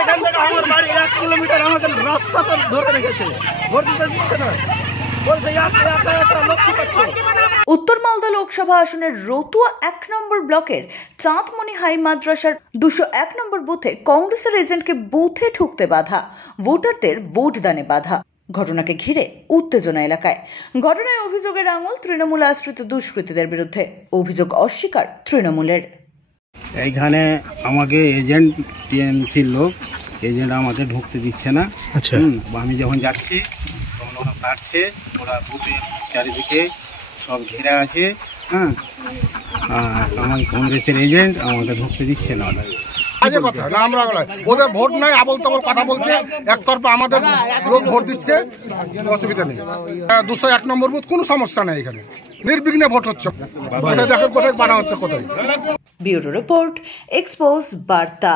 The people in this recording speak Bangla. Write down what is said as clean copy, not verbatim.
এখান থেকে আমার বাড়ি 1 কিলোমিটার আমাকে রাস্তা তো ধরে রেখেছে, ভোট দিতে দিচ্ছে না, বলছে লক্ষ্য পাচ্ছে। উত্তর মালদা লোকসভা আসনের রতুয়া 1 নম্বর ব্লকের চাঁদমণি হাই মাদ্রাসার 201 নম্বর বুথে কংগ্রেসের এজেন্টকে বুথে ঢুকতে বাধা, ভোটারদের ভোট দানে বাধা। ঘটনাকে ঘিরে উত্তেজনা এলাকায়। ঘটনায় অভিযোগের আঙুল তৃণমূল আশ্রিত দুষ্কৃতীদের বিরুদ্ধে। অভিযোগ অস্বীকার তৃণমূলের। এইখানে আমাকে এজেন্ট টিএমসির লোক, এজেন্ট আমাকে ঢুকতে দিচ্ছে না। আচ্ছা, আমি যখন যাচ্ছি তখন ওরা কাটছে, ওরা বুথের চারিদিকে সব ঘেরা আছে। হ্যাঁ, আর আমার কংগ্রেসের এজেন্ট আমাকে ঢুকতে দিচ্ছে না। বাজে কথা না, আমরা ওদের ভোট নাই, আবল তাবল কথা বলছে, একতরফা আমাদের লোক ভোট দিচ্ছে, অসুবিধা নেই। 201 নম্বর বুথ, কোনো সমস্যা নেই, এখানে নির্বিঘ্নে ভোট হচ্ছে। দেখেন কোথায় বানা হচ্ছে, কোথায়। ব্যুরো রিপোর্ট, এক্সপোজ বার্তা।